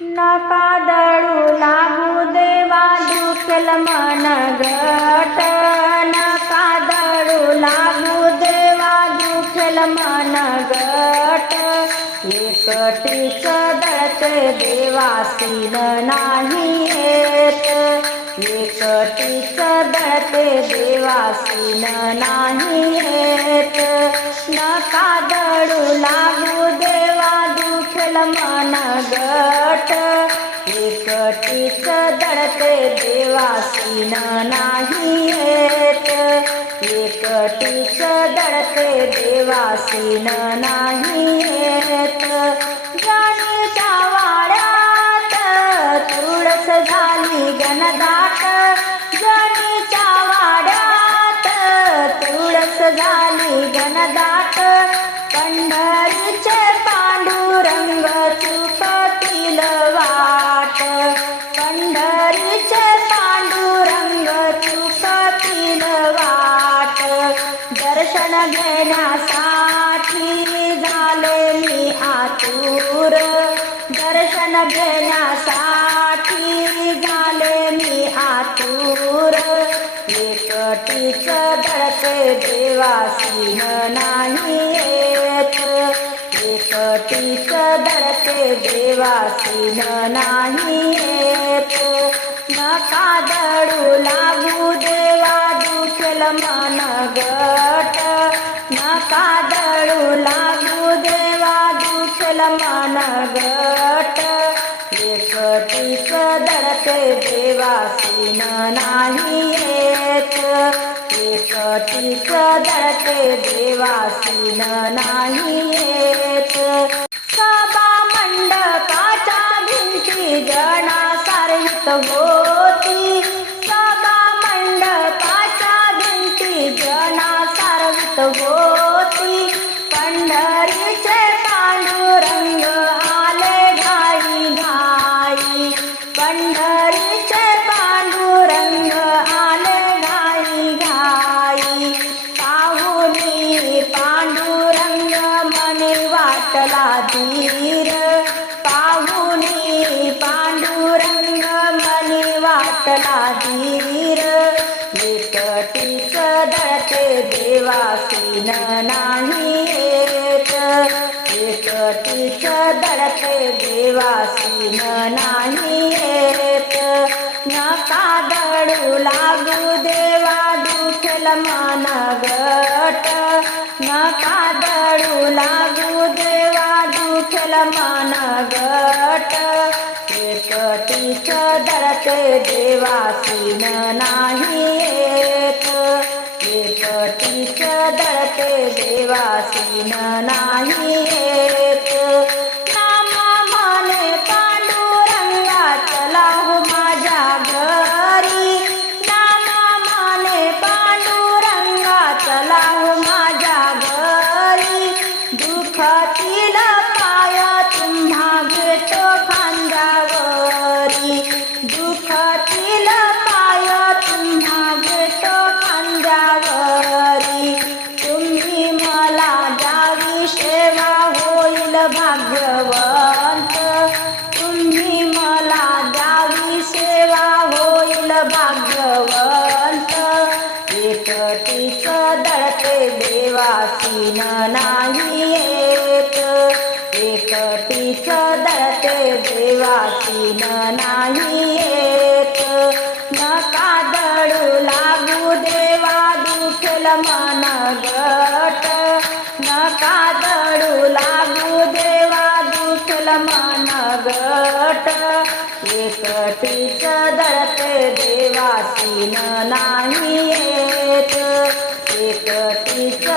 नका दळू लागू देवा दुखेल मन गट. नका दळू लागू देवा दुखेल मन गट. एकटीच दळते देवासीन नाही येत. एकटीच दळते देवासीन नाही येत. नका दळू लागू मन गट एकटीच दळते देवासीन नाही येत. एकटीच दळते देवासीन नाही घेण्यासाठी झाले मी आतुर. दर्शन घेण्यासाठी झाले मी आतुर. एकटीच दळते देवासीन नाही येत. एकटीच दळते देवासी नाही येत. नका दडू लागू देवा दुखल मन ग. कादळू लागू देवा दुखेल मान गट. एक एकटीच दळते देवासीन नाही येत. एकटीच दळते देवासीन नाही येत. वाटला तीर. पाहुनी पांडुरंग मनी वाटला तीर एकटीच दळते देवासीन नाही येत. एकटीच दळते देवासीन नाही येत. नका दळू लागू देवा दुखल मानगट. गट नका दळू लागू दे गट एकटीच दळते देवासीन नाही येत. एकटीच धरते देवासीन नाही येत. भाग्यवंत तुम्ही मला द्यावी सेवा होईल भाग्यवंत. एकटीच दळते देवासीन नाही येत. एकटीच दळते देवासीन नाही येत. नका दळू लागू देवा दुखल मन गट. मन गट. एकटीच दळते देवासीन नाही येत. एकटीच